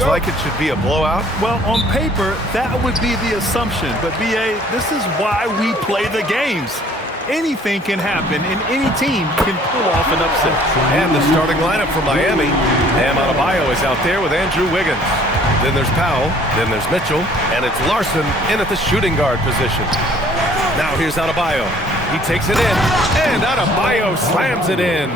Seems like it should be a blowout. Well, on paper, that would be the assumption. But, B.A., this is why we play the games. Anything can happen, and any team can pull off an upset. And the starting lineup for Miami. Bam Adebayo is out there with Andrew Wiggins. Then there's Powell, then there's Mitchell, and it's Larson in at the shooting guard position. Now here's Adebayo. He takes it in, and Adebayo slams it in.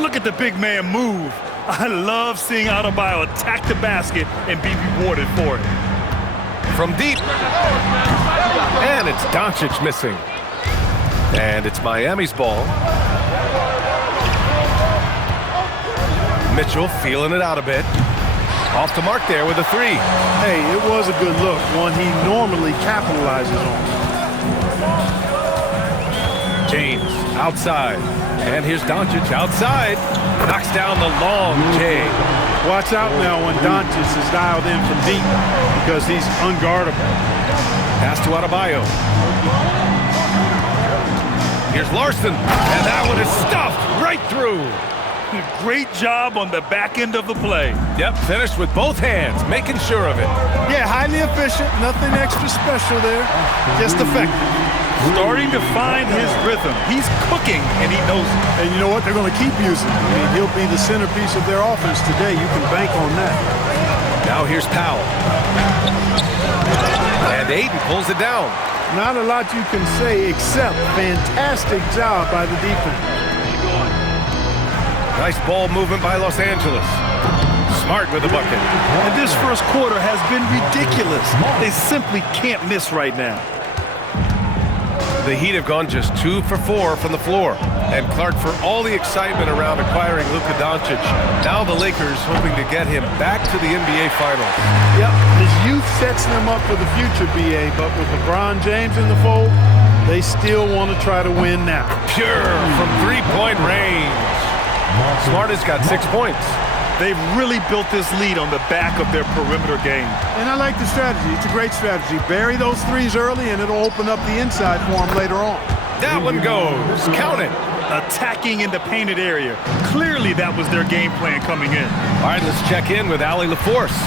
Look at the big man move. I love seeing Adebayo attack the basket and be rewarded for it. From deep. And it's Doncic missing. And it's Miami's ball. Mitchell feeling it out a bit. Off the mark there with a three. Hey, it was a good look, one he normally capitalizes on. James outside. And here's Doncic outside. Knocks down the long J. Watch out now when Doncic is dialed in from deep because he's unguardable. Pass to Adebayo. Here's Larson. And that one is stuffed right through. Great job on the back end of the play. Yep, finished with both hands, making sure of it. Yeah, highly efficient. Nothing extra special there. Just effective. Starting to find his rhythm. He's cooking, and he knows it. And you know what? They're going to keep using him. I mean, he'll be the centerpiece of their offense today. You can bank on that. Now here's Powell. And Ayton pulls it down. Not a lot you can say except fantastic job by the defense. Nice ball movement by Los Angeles. Smart with the bucket. And this first quarter has been ridiculous. They simply can't miss right now. The Heat have gone just 2 for 4 from the floor. And Clark, for all the excitement around acquiring Luka Doncic, now the Lakers hoping to get him back to the NBA Finals. Yep, his youth sets them up for the future, B.A., but with LeBron James in the fold, they still want to try to win now. Pure from three-point range. Smart has got 6 points. They've really built this lead on the back of their perimeter game. And I like the strategy. It's a great strategy. Bury those threes early, and it'll open up the inside for them later on. That one goes. Count it. Attacking in the painted area. Clearly, that was their game plan coming in. All right, let's check in with Allie LaForce.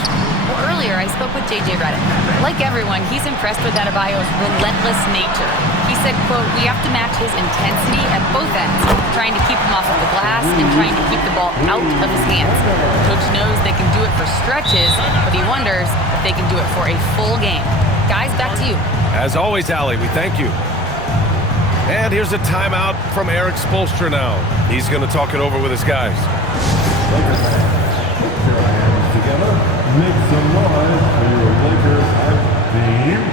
Well, earlier, I spoke with J.J. Redick. Like everyone, he's impressed with Adebayo's relentless nature. He said, quote, "We have to match his intensity at both ends, trying to keep him off of the glass and trying to keep the ball out of his hands. Coach knows they can do it for stretches, but he wonders if they can do it for a full game." Guys, back to you. As always, Allie, we thank you. And here's a timeout from Eric Spoelstra now. He's going to talk it over with his guys. Together, make some noise for your Lakers hype team.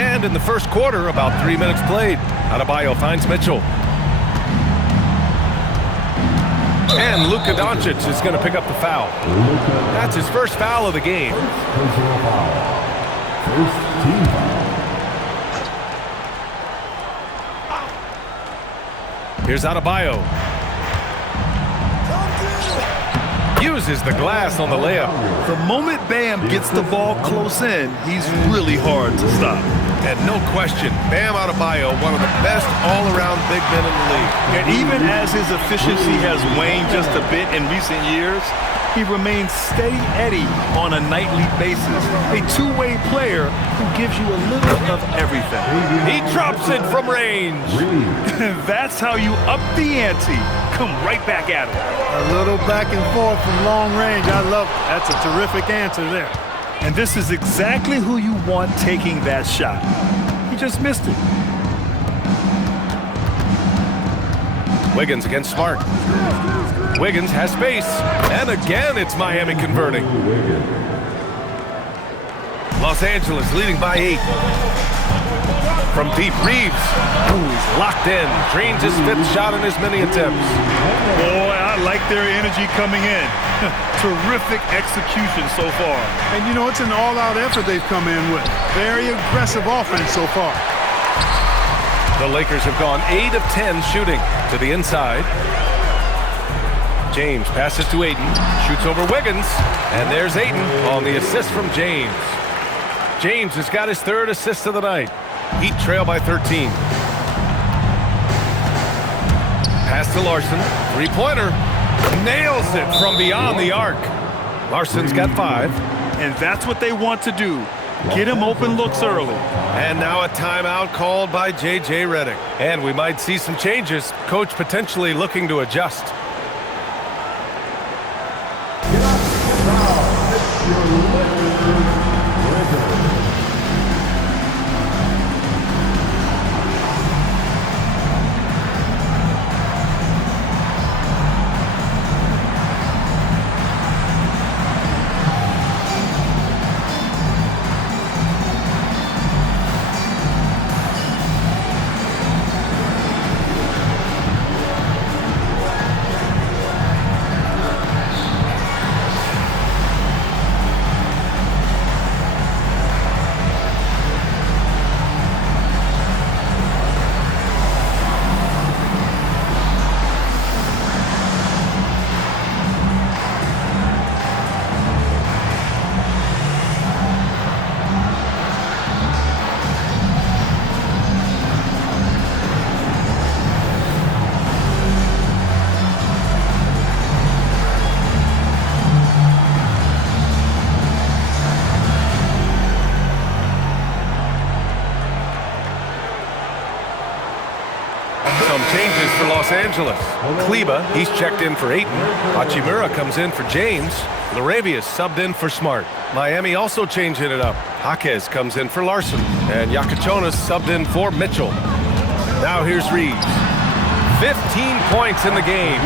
And in the first quarter, about 3 minutes played. Adebayo finds Mitchell. And Luka Doncic is going to pick up the foul. That's his first foul of the game. Personal foul. First team foul. Here's Adebayo. Uses the glass on the layup. The moment Bam gets the ball close in, he's really hard to stop. And no question, Bam Adebayo, one of the best all-around big men in the league. And even as his efficiency has waned just a bit in recent years, he remains steady Eddie on a nightly basis. A two-way player who gives you a little of everything. He drops it from range. That's how you up the ante. Come right back at him. A little back and forth from long range. I love it. That's a terrific answer there. And this is exactly who you want taking that shot. He just missed it. Wiggins against Smart. Wiggins has space. And again, it's Miami converting. Los Angeles leading by 8. From deep, Reeves. Ooh, he's locked in. Drains his 5th shot in as many attempts. Boy, I like their energy coming in. Terrific execution so far. And you know, it's an all-out effort they've come in with. Very aggressive offense so far. The Lakers have gone 8 of 10 shooting to the inside. James passes to Ayton, shoots over Wiggins, and there's Ayton on the assist from James. James has got his 3rd assist of the night. Heat trail by 13. Pass to Larson, 3-pointer, nails it from beyond the arc. Larson's got 5. And that's what they want to do. Get him open looks early. And now a timeout called by J.J. Redick. And we might see some changes. Coach potentially looking to adjust. Changes for Los Angeles. Kleba, he's checked in for Ayton. Hachimura comes in for James. Laravius subbed in for Smart. Miami also changing it up. Jaquez comes in for Larson. And Yakachonis subbed in for Mitchell. Now here's Reeves. 15 points in the game.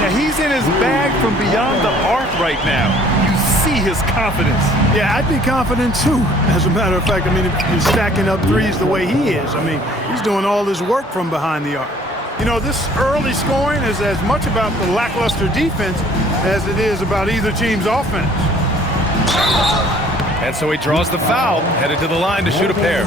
Yeah, he's in his bag from beyond the arc right now. You see his confidence. Yeah, I'd be confident too. As a matter of fact, I mean, if he's stacking up threes the way he is, I mean, he's doing all his work from behind the arc. You know, this early scoring is as much about the lackluster defense as it is about either team's offense. And so he draws the foul, headed to the line to shoot a pair.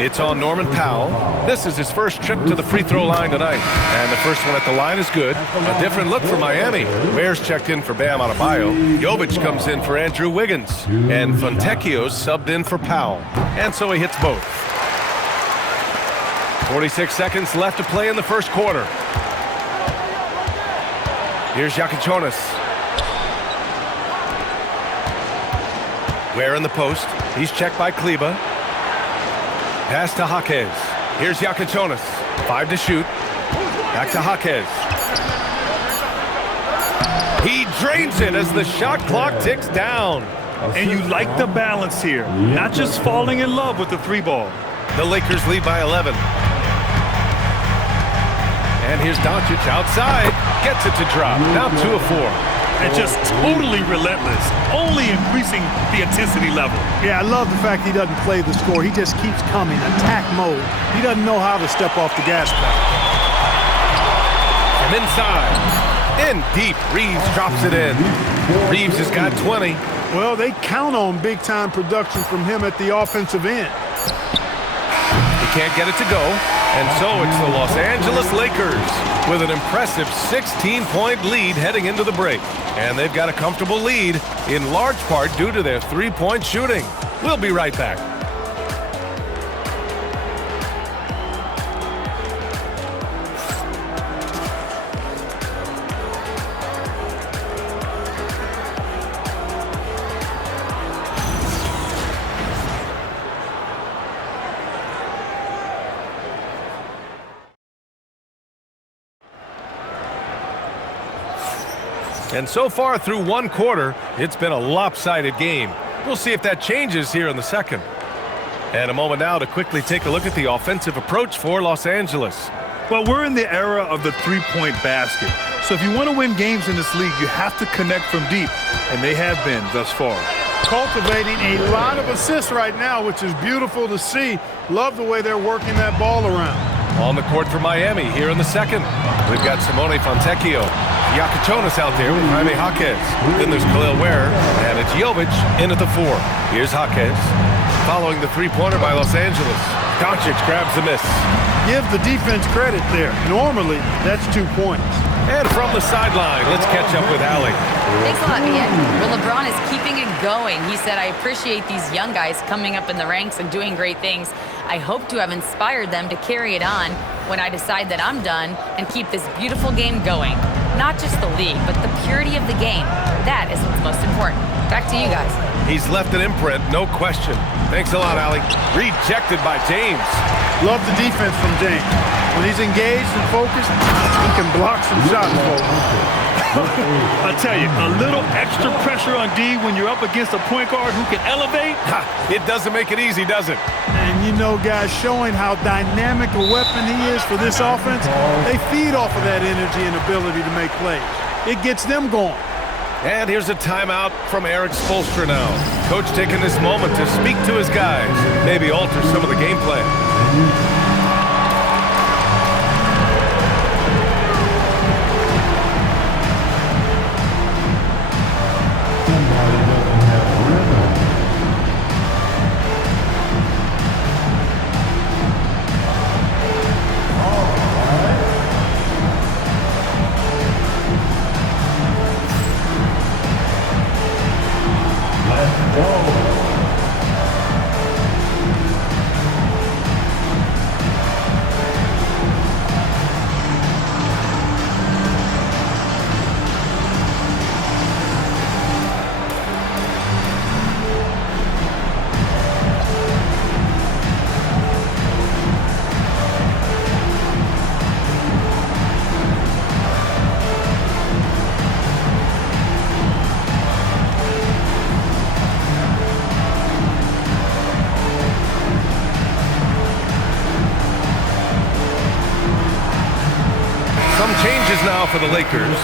It's on Norman Powell. This is his first trip to the free throw line tonight. And the first one at the line is good. A different look for Miami. Ware's checked in for Bam Adebayo. Jovic comes in for Andrew Wiggins. And Fontecchio's subbed in for Powell. And so he hits both. 46 seconds left to play in the first quarter. Here's Yakachonis. Ware in the post. He's checked by Kleba. Pass to Jaquez. Here's Yakachonis. 5 to shoot. Back to Jaquez. He drains it as the shot clock ticks down. And you like the balance here. Not just falling in love with the 3-ball. The Lakers lead by 11. And here's Doncic outside. Gets it to drop. Now 2 of 4. And just totally relentless. Only increasing the intensity level. Yeah, I love the fact he doesn't play the score. He just keeps coming, attack mode. He doesn't know how to step off the gas pedal. From inside. In deep. Reeves drops it in. Reeves has got 20. Well, they count on big-time production from him at the offensive end. He can't get it to go. And so it's the Los Angeles Lakers with an impressive 16-point lead heading into the break. And they've got a comfortable lead, in large part due to their 3-point shooting. We'll be right back. And so far through one quarter, it's been a lopsided game. We'll see if that changes here in the second. And a moment now to quickly take a look at the offensive approach for Los Angeles. Well, we're in the era of the three-point basket. So if you want to win games in this league, you have to connect from deep, and they have been thus far. Cultivating a lot of assists right now, which is beautiful to see. Love the way they're working that ball around. On the court for Miami here in the second. We've got Simone Fontecchio. Yakichonis out there with Jaime Jaquez. Then there's Khalil Ware, and it's Jovic in at the 4. Here's Jaquez. Following the three-pointer by Los Angeles. Doncic grabs the miss. Give the defense credit there. Normally, that's 2 points. And from the sideline, let's catch up with Allie. Thanks a lot, Ian. Well, LeBron is keeping it going. He said, I appreciate these young guys coming up in the ranks and doing great things. I hope to have inspired them to carry it on when I decide that I'm done and keep this beautiful game going. Not just the league, but the purity of the game. That is what's most important. Back to you guys. He's left an imprint, no question. Thanks a lot, Allie. Rejected by James. Love the defense from James. When he's engaged and focused, he can block some shots. I tell you, a little extra pressure on D when you're up against a point guard who can elevate. It doesn't make it easy, does it? And you know, guys, showing how dynamic a weapon he is for this offense, they feed off of that energy and ability to make plays. It gets them going. And here's a timeout from Eric Spoelstra now. Coach taking this moment to speak to his guys, maybe alter some of the game plan. Changes now for the Lakers.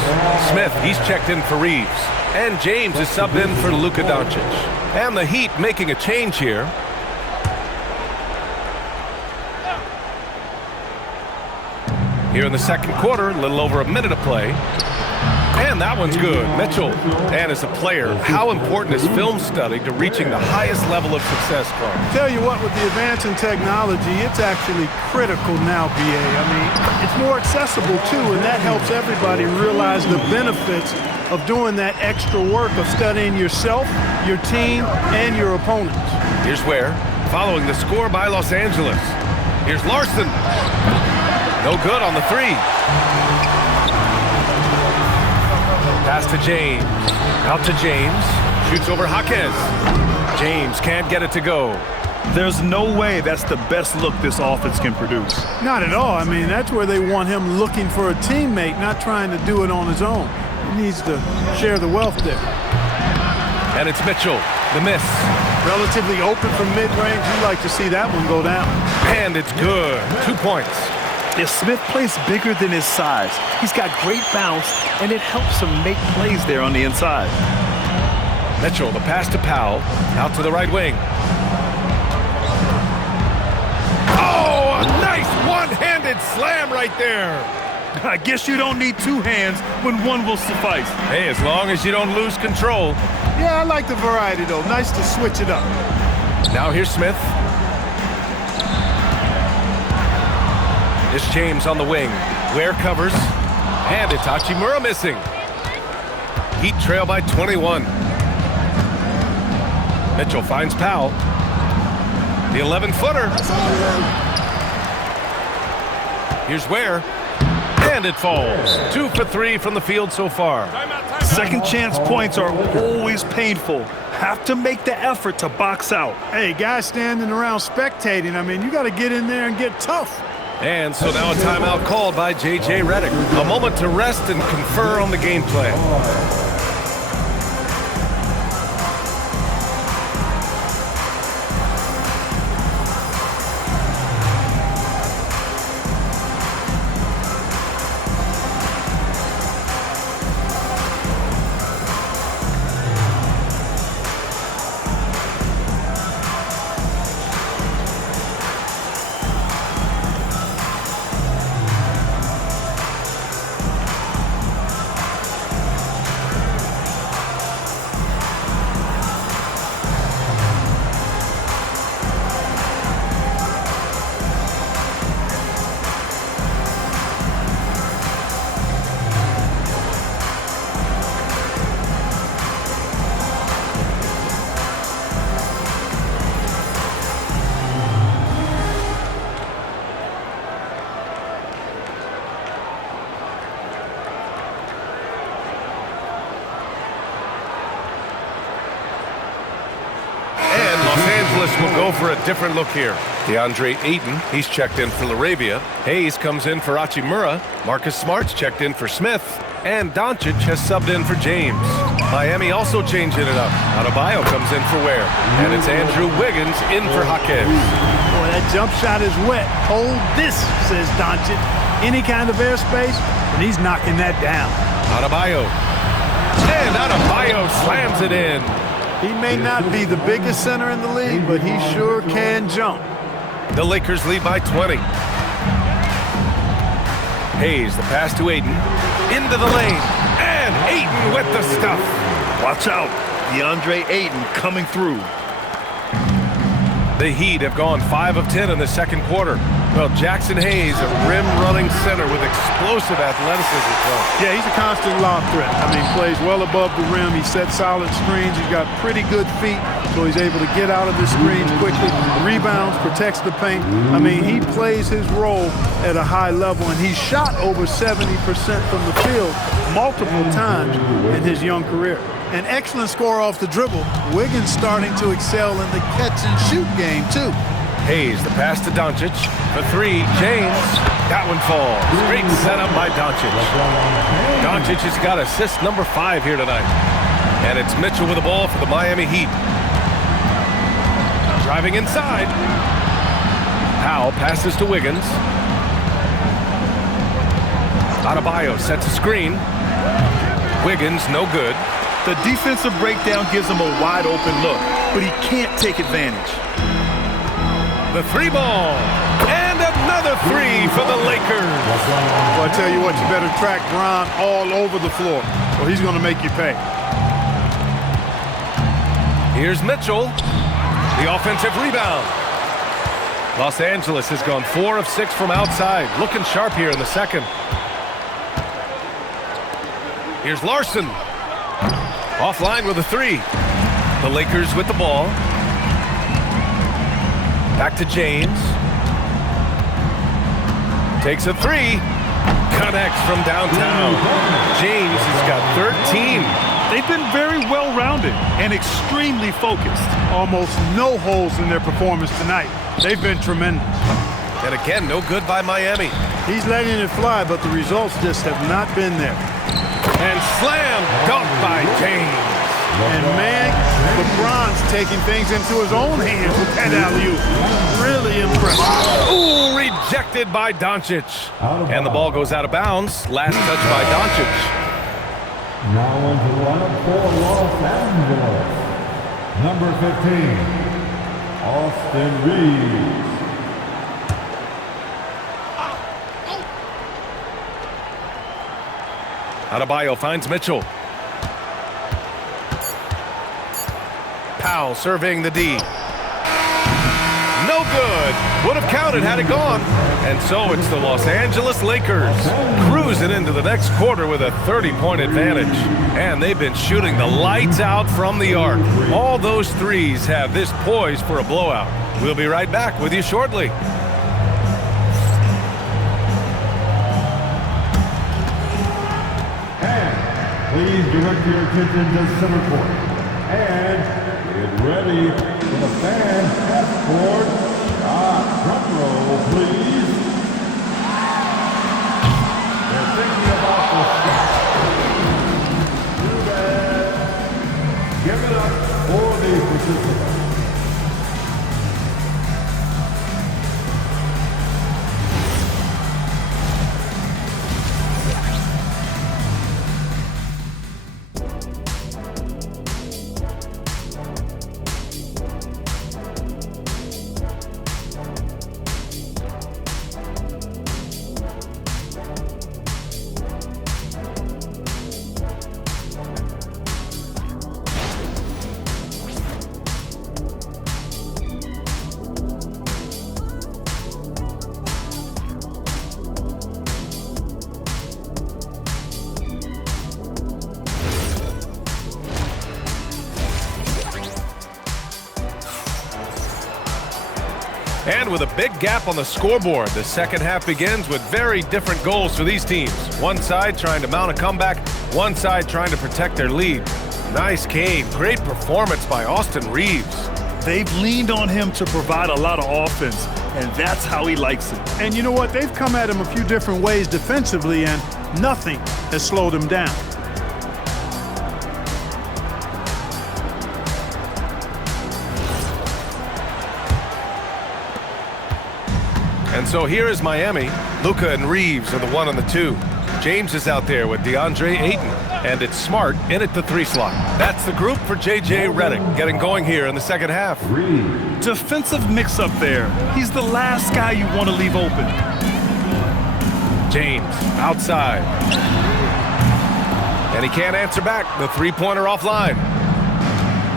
Smith, he's checked in for Reeves. And James is subbed in for Luka Doncic. And the Heat making a change here. Here in the second quarter, a little over a minute of play. And that one's good. Mitchell. And as a player, how important is film study to reaching the highest level of success, Carl? Tell you what, with the advance in technology, it's actually critical now, BA. I mean, it's more accessible, too, and that helps everybody realize the benefits of doing that extra work of studying yourself, your team, and your opponents. Here's Ware, following the score by Los Angeles. Here's Larson. No good on the 3. Pass to James. Out to James. Shoots over Jaquez. James can't get it to go. There's no way that's the best look this offense can produce. Not at all. I mean, that's where they want him looking for a teammate, not trying to do it on his own. He needs to share the wealth there. And it's Mitchell. The miss. Relatively open from mid-range. You'd like to see that one go down. And it's good. 2 points. If Smith plays bigger than his size, he's got great bounce, and it helps him make plays there on the inside. Mitchell, the pass to Powell, out to the right wing. Oh, a nice one-handed slam right there. I guess you don't need 2 hands when one will suffice. Hey, as long as you don't lose control. Yeah, I like the variety, though. Nice to switch it up. Now here's Smith. It's James on the wing. Ware covers. And it's Hachimura missing. Heat trail by 21. Mitchell finds Powell. The 11-footer. Here's Ware. And it falls. 2 for 3 from the field so far. Second chance points are always painful. Have to make the effort to box out. Hey, guys standing around spectating, I mean, you got to get in there and get tough. And so now a timeout called by J.J. Redick. A moment to rest and confer on the game plan. Will go for a different look here. DeAndre Ayton, he's checked in for LaRavia. Hayes comes in for Hachimura. Marcus Smart's checked in for Smith. And Doncic has subbed in for James. Miami also changing it up. Adebayo comes in for Ware. And it's Andrew Wiggins in for Jaquez. Boy, that jump shot is wet. Hold this, says Doncic. Any kind of airspace, and he's knocking that down. Adebayo. And Adebayo slams it in. He may not be the biggest center in the league, but he sure can jump. The Lakers lead by 20. Hayes, the pass to Ayton. Into the lane. And Ayton with the stuff. Watch out. DeAndre Ayton coming through. The Heat have gone 5 of 10 in the second quarter. Well, Jackson Hayes, a rim-running center with explosive athleticism. Yeah, he's a constant lob threat. I mean, plays well above the rim. He sets solid screens. He's got pretty good feet, so he's able to get out of the screens quickly. Rebounds, protects the paint. I mean, he plays his role at a high level, and he's shot over 70% from the field multiple times in his young career. An excellent score off the dribble. Wiggins starting to excel in the catch-and-shoot game, too. Hayes, the pass to Doncic. For 3, James. That one falls. Great setup by Doncic. Doncic has got assist number 5 here tonight. And it's Mitchell with the ball for the Miami Heat. Driving inside. Powell passes to Wiggins. Adebayo sets a screen. Wiggins, no good. The defensive breakdown gives him a wide-open look, but he can't take advantage. The 3-ball. And another 3 for the Lakers. Well, I tell you what, you better track Bron all over the floor, or he's going to make you pay. Here's Mitchell. The offensive rebound. Los Angeles has gone 4 of 6 from outside. Looking sharp here in the second. Here's Larson. Offline with a 3. The Lakers with the ball. Back to James. Takes a 3. Connects from downtown. James has got 13. They've been very well-rounded and extremely focused. Almost no holes in their performance tonight. They've been tremendous. And again, no good by Miami. He's letting it fly, but the results just have not been there. And slam dunk by James. And man, LeBron's taking things into his own hands with that alley-oop. Really impressive. Ooh, rejected by Doncic. And the ball goes out of bounds. Last touch by Doncic. Now into the lineup for Los Angeles. Number 15, Austin Reeves. Adebayo finds Mitchell. Powell surveying the D. No good. Would have counted had it gone. And so it's the Los Angeles Lakers cruising into the next quarter with a 30-point advantage. And they've been shooting the lights out from the arc. All those threes have this poised for a blowout. We'll be right back with you shortly. Please direct your attention to center court. And get ready for the fan escort shot. Drum roll, please. Give it up for the participants. And with a big gap on the scoreboard, the second half begins with very different goals for these teams. One side trying to mount a comeback, one side trying to protect their lead. Nice game. Great performance by Austin Reeves. They've leaned on him to provide a lot of offense, and that's how he likes it. And you know what? They've come at him a few different ways defensively, and nothing has slowed him down. And so here is Miami. Luka and Reeves are the 1 and the 2. James is out there with DeAndre Ayton. And it's Smart in at the 3 slot. That's the group for J.J. Redick getting going here in the second half. Defensive mix-up there. He's the last guy you want to leave open. James outside. And he can't answer back. The three-pointer offline.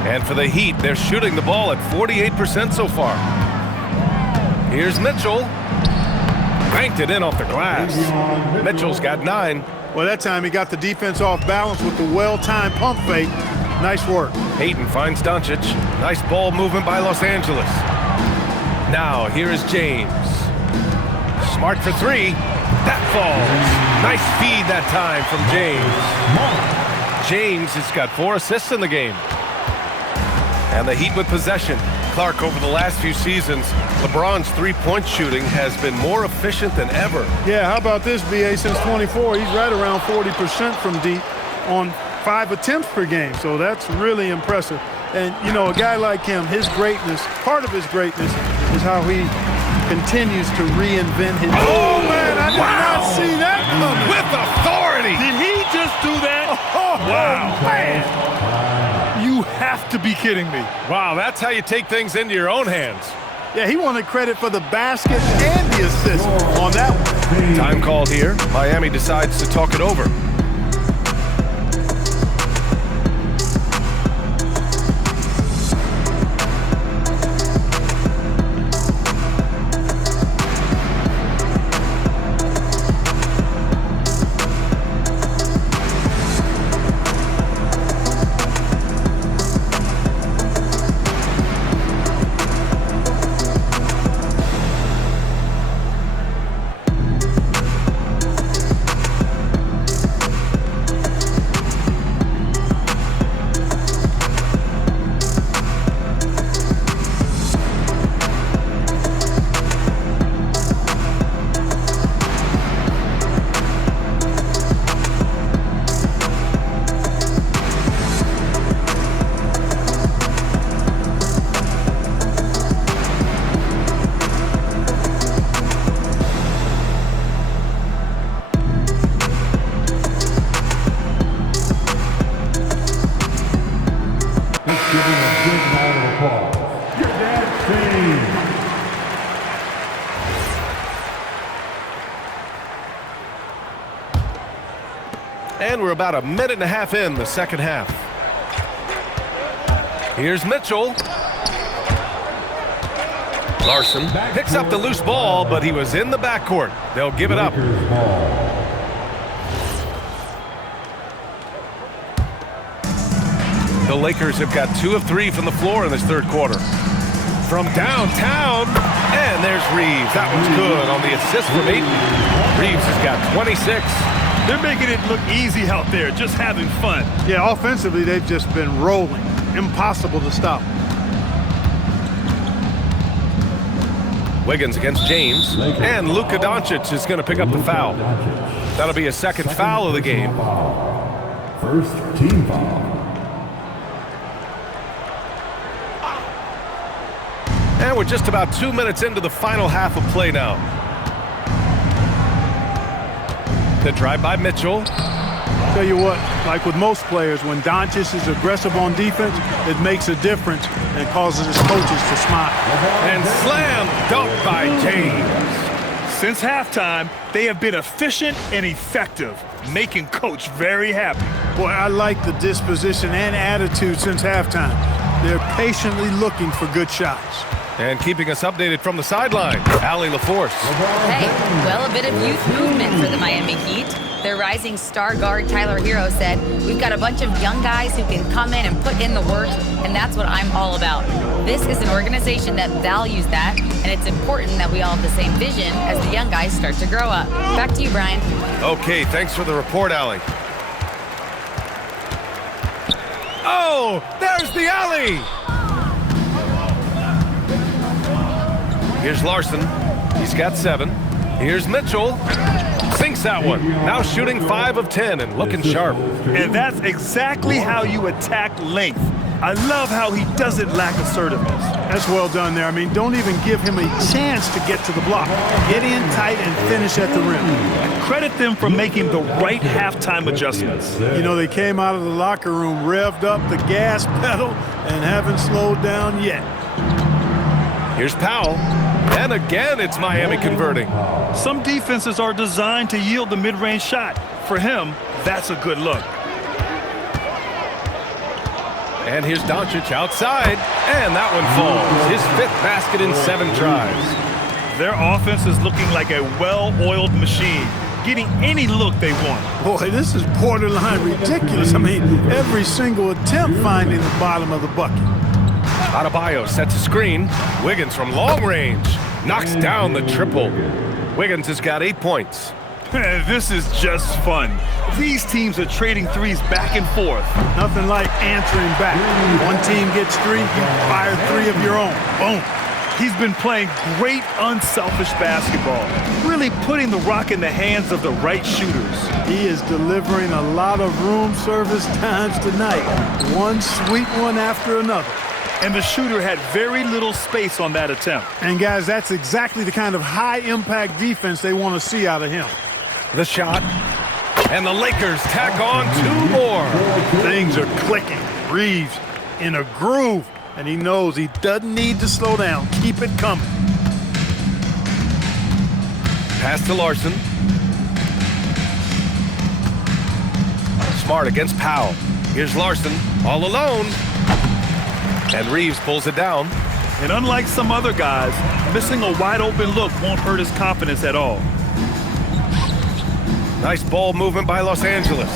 And for the Heat, they're shooting the ball at 48% so far. Here's Mitchell. Banked it in off the glass. Mitchell's got 9. Well, that time he got the defense off balance with the well-timed pump fake. Nice work. Ayton finds Doncic. Nice ball movement by Los Angeles. Now, here is James. Smart for 3. That falls. Nice feed that time from James. James has got 4 assists in the game. And the Heat with possession. Clark, over the last few seasons, LeBron's three-point shooting has been more efficient than ever. Yeah, how about this, B.A.? Since 24, he's right around 40% from deep on 5 attempts per game. So that's really impressive. And, you know, a guy like him, his greatness, part of his greatness is how he continues to reinvent his... Oh, man, I did not see that coming. With authority. Did he just do that? Wow. Man. You have to be kidding me. Wow, that's how you take things into your own hands. Yeah, he wanted credit for the basket and the assist on that one. Time called here. Miami decides to talk it over. And we're about a minute and a half in the second half. Here's Mitchell. Larson picks up the loose ball, but he was in the backcourt. They'll give it up. The Lakers have got 2 of 3 from the floor in this third quarter. From downtown, and there's Reeves. That one's good on the assist from Ayton. Reeves has got 26. They're making it look easy out there, just having fun. Yeah, offensively, they've just been rolling. Impossible to stop. Wiggins against James, and Luka Doncic is going to pick up the foul. That'll be a second foul of the game. First team foul. And we're just about 2 minutes into the final half of play now. The drive by Mitchell. Tell you what, like with most players, when Doncic is aggressive on defense, it makes a difference and causes his coaches to smile. And slam dunk by James. Since halftime, they have been efficient and effective, making Coach very happy. Boy, I like the disposition and attitude since halftime. They're patiently looking for good shots. And keeping us updated from the sideline, Allie LaForce. Hey, well, a bit of youth movement for the Miami Heat. Their rising star guard, Tyler Hero, said, "We've got a bunch of young guys who can come in and put in the work, and that's what I'm all about." This is an organization that values that, and it's important that we all have the same vision as the young guys start to grow up. Back to you, Brian. Okay, thanks for the report, Allie. Oh, there's the alley! Here's Larson. He's got 7. Here's Mitchell. Sinks that one. Now shooting 5 of 10 and looking sharp. And that's exactly how you attack length. I love how he doesn't lack assertiveness. That's well done there. I mean, don't even give him a chance to get to the block. Get in tight and finish at the rim. Credit them for making the right halftime adjustments. You know, they came out of the locker room, revved up the gas pedal, and haven't slowed down yet. Here's Powell. And again, it's Miami converting. Some defenses are designed to yield the mid-range shot. For him, that's a good look. And here's Doncic outside, and that one falls. His 5th basket in 7 tries. Their offense is looking like a well-oiled machine, getting any look they want. Boy, this is borderline ridiculous. I mean, every single attempt finding the bottom of the bucket. Adebayo sets a screen. Wiggins from long range knocks down the triple. Wiggins has got 8 points. This is just fun. These teams are trading threes back and forth. Nothing like answering back. One team gets 3, you fire 3 of your own. Boom. He's been playing great, unselfish basketball, really putting the rock in the hands of the right shooters. He is delivering a lot of room service times tonight. One sweet one after another. And the shooter had very little space on that attempt. And guys, that's exactly the kind of high-impact defense they want to see out of him. The shot. And the Lakers tack on 2 more. Things are clicking. Reeves in a groove. And he knows he doesn't need to slow down. Keep it coming. Pass to Larson. Smart against Powell. Here's Larson all alone. And Reeves pulls it down. And unlike some other guys, missing a wide-open look won't hurt his confidence at all. Nice ball movement by Los Angeles.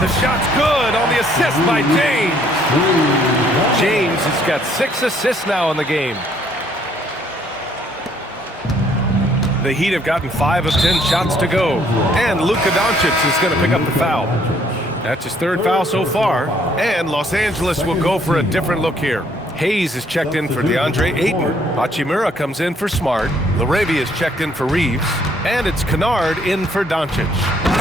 The shot's good on the assist by James. James has got 6 assists now in the game. The Heat have gotten 5 of 10 shots to go. And Luka Doncic is going to pick up the foul. That's his 3rd foul so far. And Los Angeles will go for a different look here. Hayes is checked in for DeAndre Ayton. Hachimura comes in for Smart. LaRavia is checked in for Reeves. And it's Kennard in for Doncic.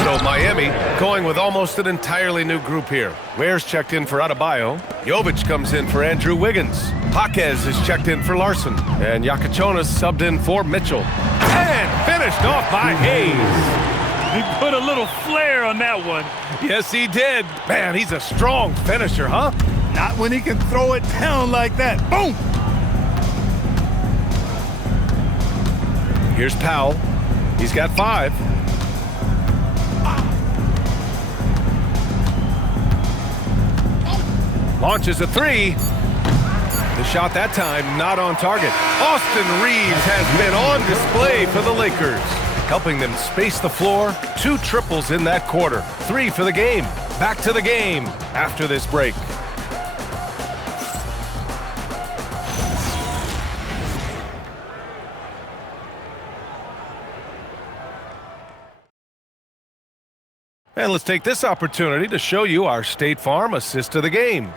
So Miami going with almost an entirely new group here. Ware's checked in for Adebayo. Jovic comes in for Andrew Wiggins. Jaquez is checked in for Larson. And Yakachonas subbed in for Mitchell. And finished off by Hayes. He put a little flair on that one. Yes, he did. Man, he's a strong finisher, huh? Not when he can throw it down like that. Boom! Here's Powell. He's got 5. Launches a 3. The shot that time not on target. Austin Reeves has been on display for the Lakers, helping them space the floor. 2 triples in that quarter. 3 for the game. Back to the game after this break. And let's take this opportunity to show you our State Farm assist of the game.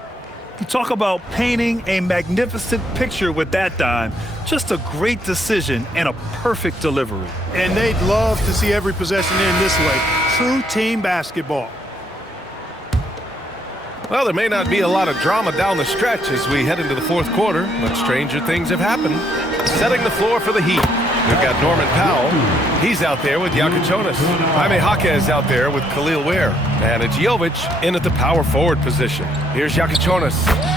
You talk about painting a magnificent picture with that dime. Just a great decision and a perfect delivery. And they'd love to see every possession end this way. True team basketball. Well, there may not be a lot of drama down the stretch as we head into the fourth quarter, but stranger things have happened. Setting the floor for the Heat. We've got Norman Powell. He's out there with Jakic. Jaime Jaquez out there with Khalil Ware. And it's Jovic in at the power forward position. Here's Jakic,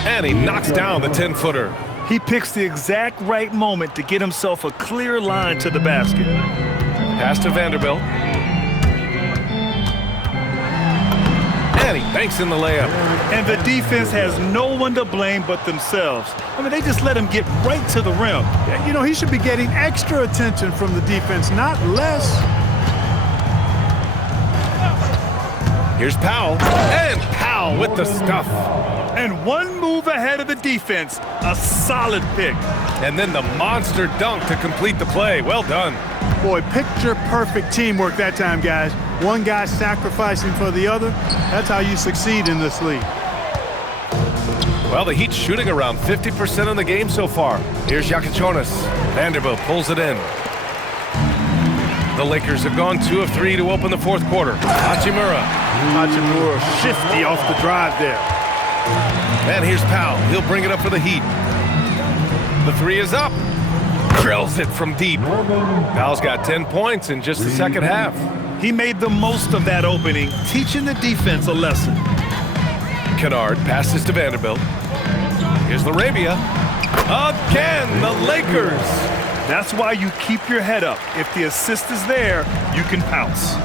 and he knocks down the 10-footer. He picks the exact right moment to get himself a clear line to the basket. Pass to Vanderbilt. And he banks in the layup. And the defense has no one to blame but themselves. I mean, they just let him get right to the rim. You know, he should be getting extra attention from the defense, not less. Here's Powell. And Powell with the stuff. And one move ahead of the defense. A solid pick. And then the monster dunk to complete the play. Well done. Boy, picture-perfect teamwork that time, guys. One guy sacrificing for the other. That's how you succeed in this league. Well, the Heat's shooting around 50% in the game so far. Here's Jakic. Vanderbilt pulls it in. The Lakers have gone 2 of 3 to open the fourth quarter. Hachimura Shifty off the drive there. And here's Powell. He'll bring it up for the Heat. The 3 is up. Drills it from deep. Powell's got 10 points in just the second half. He made the most of that opening, teaching the defense a lesson. Kennard passes to Vanderbilt. Here's Larabia. Again, the Lakers. That's why you keep your head up. If the assist is there, you can pounce.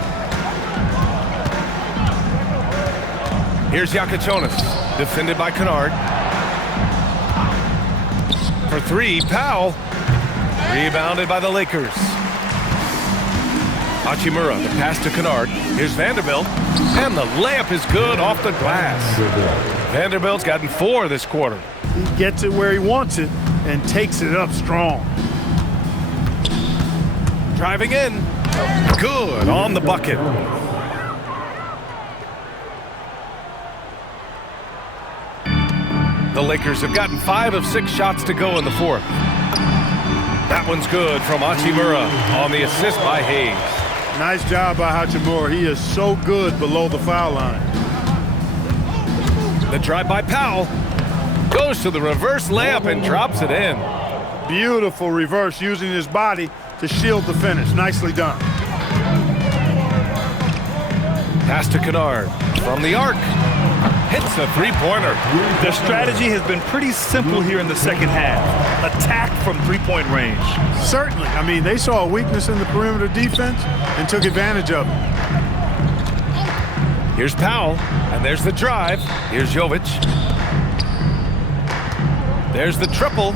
Here's Jakic, defended by Kennard. For 3, Powell. Rebounded by the Lakers. Hachimura, the pass to Kennard. Here's Vanderbilt. And the layup is good off the glass. Vanderbilt's gotten 4 this quarter. He gets it where he wants it and takes it up strong. Driving in. Good on the bucket. The Lakers have gotten 5 of 6 shots to go in the fourth. That one's good from Hachimura on the assist by Hayes. Nice job by Hachimura. He is so good below the foul line. The drive by Powell. Goes to the reverse layup and drops it in. Beautiful reverse using his body to shield the finish. Nicely done. Pass to Kennard from the arc. Hits the three-pointer. The strategy has been pretty simple here in the second half. Attack from three-point range. Certainly. I mean, they saw a weakness in the perimeter defense and took advantage of it. Here's Powell, and there's the drive. Here's Jovic. There's the triple.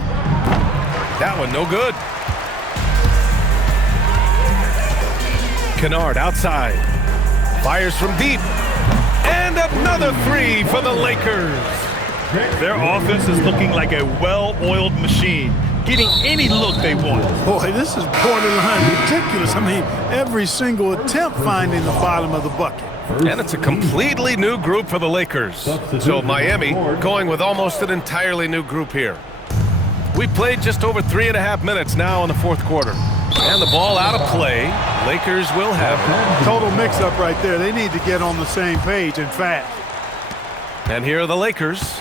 That one no good. Kennard outside. Fires from deep. And another 3 for the Lakers. Their offense is looking like a well-oiled machine, getting any look they want. Boy, this is borderline ridiculous. I mean, every single attempt finding the bottom of the bucket. And it's a completely new group for the Lakers. So Miami going with almost an entirely new group here. We played just over 3.5 minutes now in the fourth quarter. And the ball out of play. Lakers will have it. Total mix-up right there. They need to get on the same page and fast. And here are the Lakers.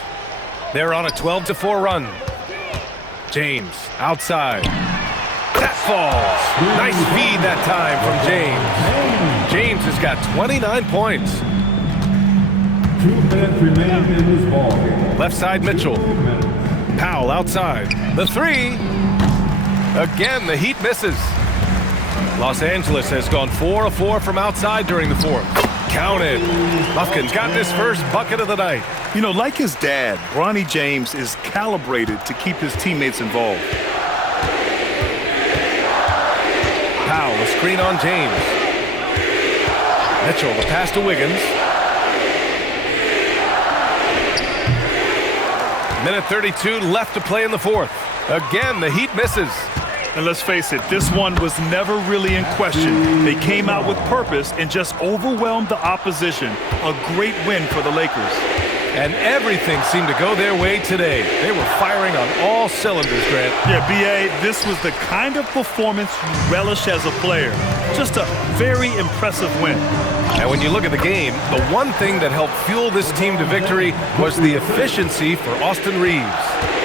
They're on a 12-4 run. James outside. That falls. Nice feed that time from James. James has got 29 points. 2 minutes remaining in this ball game. Left side Mitchell. Powell outside. The 3. Again, the Heat misses. Los Angeles has gone 4 of 4 from outside during the fourth. Counted. Lufkin's got his first bucket of the night. You know, like his dad, Bronny James is calibrated to keep his teammates involved. Powell, the screen on James. Mitchell, the pass to Wiggins. Minute 32 left to play in the fourth. Again, the Heat misses. And let's face it, this one was never really in question. They came out with purpose and just overwhelmed the opposition. A great win for the Lakers. And everything seemed to go their way today. They were firing on all cylinders, Grant. Yeah, B.A., this was the kind of performance you relish as a player. Just a very impressive win. And when you look at the game, the one thing that helped fuel this team to victory was the efficiency for Austin Reeves.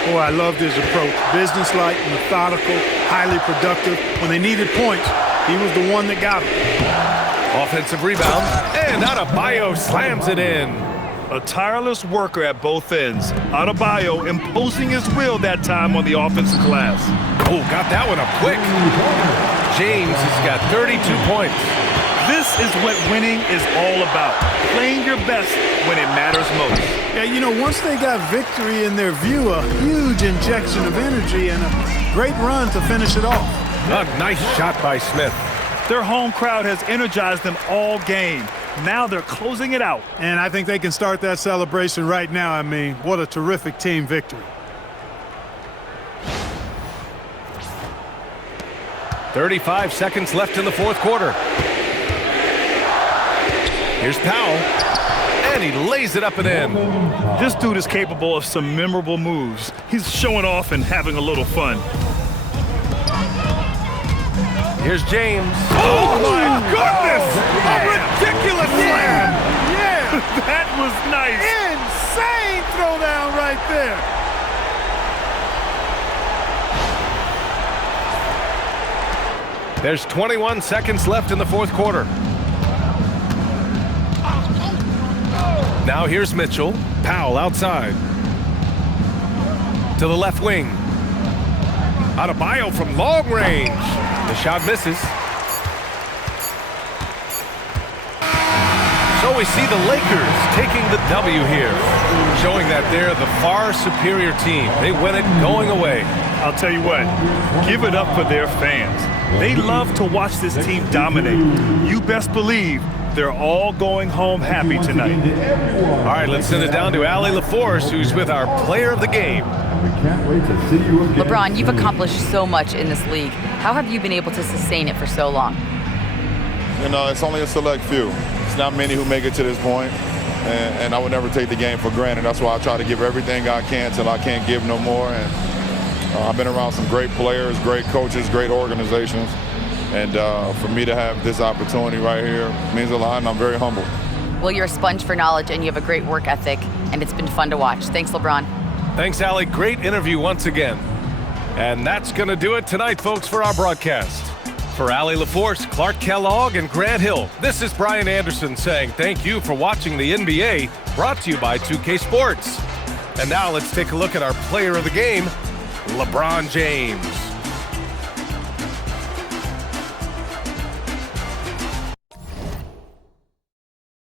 Boy, I loved his approach. Businesslike, methodical, highly productive. When they needed points, he was the one that got them. Offensive rebound, and Adebayo slams it in. A tireless worker at both ends. Adebayo imposing his will that time on the offensive glass. Oh, got that one up quick. James has got 32 points. This is what winning is all about. Playing your best when it matters most. Yeah, you know, once they got victory in their view, a huge injection of energy and a great run to finish it off. A nice shot by Smith. Their home crowd has energized them all game. Now they're closing it out. And I think they can start that celebration right now. I mean, what a terrific team victory. 35 seconds left in the fourth quarter. Here's Powell, and he lays it up and in. This dude is capable of some memorable moves. He's showing off and having a little fun. Here's James. Oh my goodness! A ridiculous slam! Yeah! That was nice. Insane throwdown right there. There's 21 seconds left in the fourth quarter. Now here's Mitchell. Powell outside. To the left wing. Adebayo from long range. The shot misses. So we see the Lakers taking the W here, showing that they're the far superior team. They win it going away. I'll tell you what, give it up for their fans. They love to watch this team dominate. You best believe they're all going home happy tonight. All right, let's send it down to Allie LaForce, who's with our player of the game. We can't wait to see you again. LeBron, you've accomplished so much in this league. How have you been able to sustain it for so long? You know, it's only a select few. It's not many who make it to this point, and I would never take the game for granted. That's why I try to give everything I can till I can't give no more. And I've been around some great players, great coaches, great organizations, and for me to have this opportunity right here means a lot, and I'm very humbled. Well, you're a sponge for knowledge, and you have a great work ethic, and it's been fun to watch. Thanks, LeBron. Thanks, Allie. Great interview once again. And that's going to do it tonight, folks, for our broadcast. For Allie LaForce, Clark Kellogg, and Grant Hill, this is Brian Anderson saying thank you for watching the NBA, brought to you by 2K Sports. And now let's take a look at our player of the game, LeBron James.